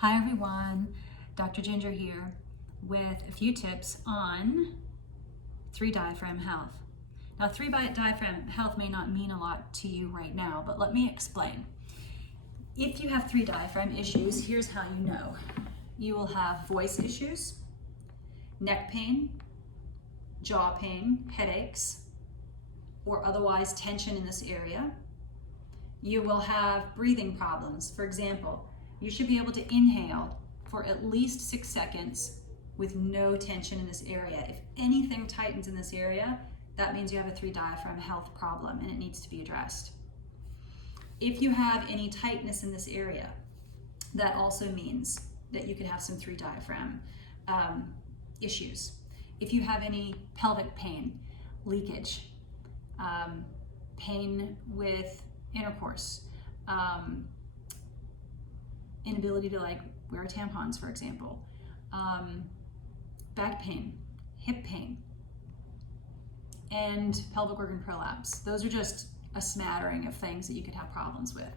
Hi everyone, Dr. Ginger here with a few tips on three diaphragm health. Now, three diaphragm health may not mean a lot to you right now, but let me explain. If you have three diaphragm issues, here's how you know. You will have voice issues, neck pain, jaw pain, headaches, or otherwise tension in this area. You will have breathing problems. For example, you should be able to inhale for at least 6 seconds with no tension in this area. If anything tightens in this area, that means you have a three diaphragm health problem and it needs to be addressed. If you have any tightness in this area, that also means that you could have some three diaphragm issues. If you have any pelvic pain, leakage, pain with intercourse, inability to wear tampons, for example, back pain, hip pain, and pelvic organ prolapse. Those are just a smattering of things that you could have problems with.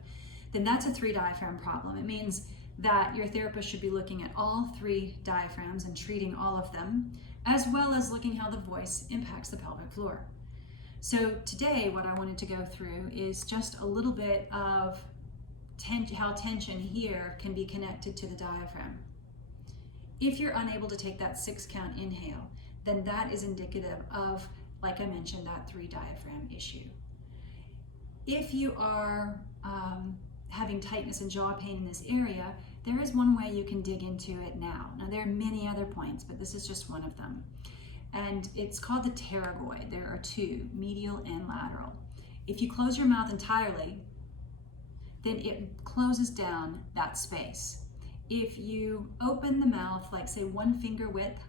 Then that's a three diaphragm problem. It means that your therapist should be looking at all three diaphragms and treating all of them, as well as looking how the voice impacts the pelvic floor. So today, what I wanted to go through is just a little bit of how tension here can be connected to the diaphragm. If you're unable to take that 6-count inhale, then that is indicative of, like I mentioned, that three diaphragm issue. If you are having tightness and jaw pain in this area, there is one way you can dig into it now. Now, there are many other points, but this is just one of them. And it's called the pterygoid. There are two, medial and lateral. If you close your mouth entirely, then it closes down that space. If you open the mouth, like say 1 finger width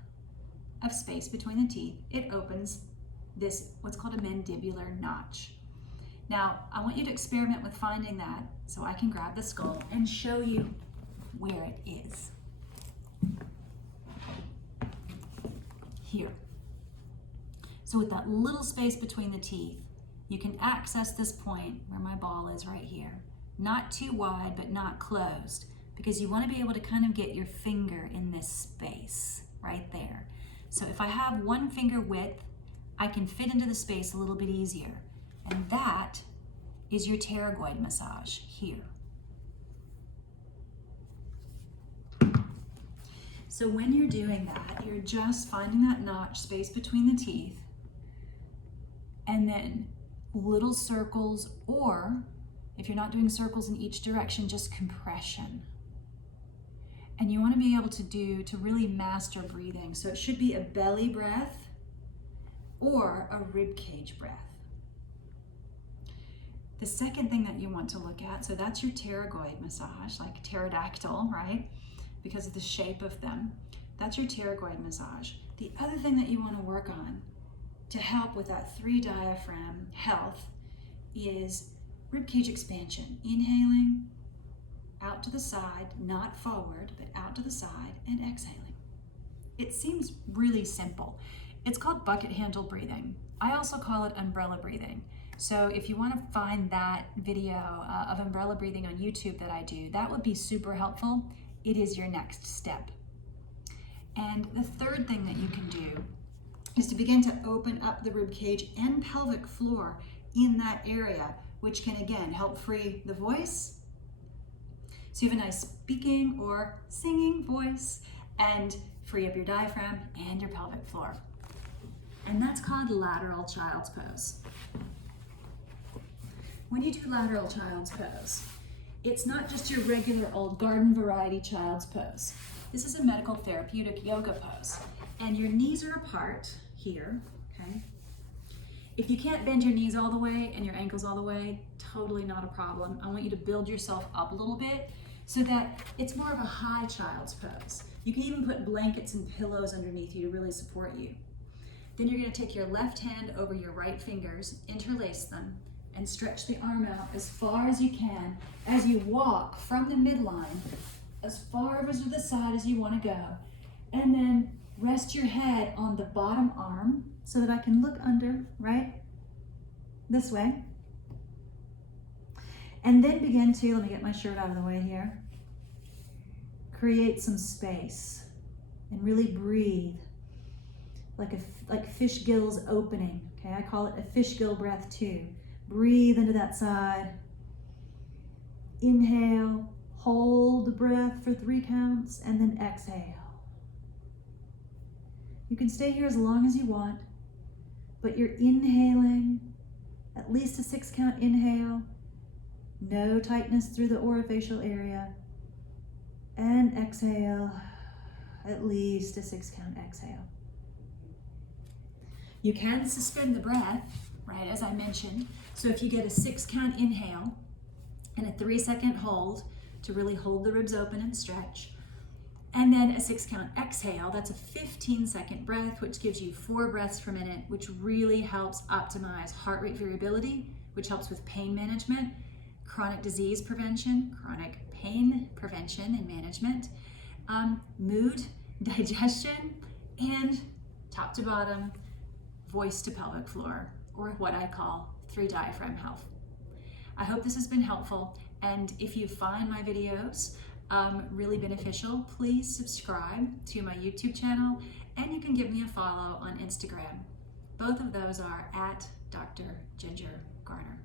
of space between the teeth, it opens this, what's called a mandibular notch. Now, I want you to experiment with finding that so I can grab the skull and show you where it is. Here. So with that little space between the teeth, you can access this point where my ball is right here. Not too wide, but not closed, because you want to be able to kind of get your finger in this space right there. So if I have 1 finger width, I can fit into the space a little bit easier. And that is your pterygoid massage here. So when you're doing that, you're just finding that notch space between the teeth, and then little circles, or if you're not doing circles in each direction, just compression. And you want to be able to really master breathing. So it should be a belly breath or a rib cage breath. The second thing that you want to look at, so that's your pterygoid massage, like pterodactyl, right? Because of the shape of them. That's your pterygoid massage. The other thing that you want to work on to help with that three diaphragm health is ribcage expansion. Inhaling out to the side, not forward, but out to the side, and exhaling. It seems really simple. It's called bucket handle breathing. I also call it umbrella breathing. So if you want to find that video of umbrella breathing on YouTube that I do, that would be super helpful. It is your next step. And the third thing that you can do is to begin to open up the rib cage and pelvic floor in that area, which can again help free the voice. So you have a nice speaking or singing voice and free up your diaphragm and your pelvic floor. And that's called lateral child's pose. When you do lateral child's pose, it's not just your regular old garden variety child's pose. This is a medical therapeutic yoga pose. And your knees are apart here, okay? If you can't bend your knees all the way and your ankles all the way, totally not a problem. I want you to build yourself up a little bit so that it's more of a high child's pose. You can even put blankets and pillows underneath you to really support you. Then you're going to take your left hand over your right fingers, interlace them, and stretch the arm out as far as you can as you walk from the midline as far over to the side as you want to go. And then rest your head on the bottom arm so that I can look under, right? This way. And then begin to, let me get my shirt out of the way here, create some space and really breathe like fish gills opening. Okay, I call it a fish gill breath too. Breathe into that side. Inhale, hold the breath for 3 counts, and then exhale. You can stay here as long as you want, but you're inhaling at least a 6 count inhale, no tightness through the orofacial area, and exhale, at least a 6 count exhale. You can suspend the breath, right, as I mentioned. So if you get a 6 count inhale and a 3 second hold to really hold the ribs open and stretch, and then a 6 count exhale, that's a 15-second breath, which gives you 4 breaths per minute, which really helps optimize heart rate variability, which helps with pain management, chronic disease prevention, chronic pain prevention and management, mood, digestion, and top to bottom, voice to pelvic floor, or what I call 3 diaphragm health. I hope this has been helpful, and if you find my videos really beneficial, please subscribe to my YouTube channel, and you can give me a follow on Instagram. Both of those are at Dr. Ginger Garner.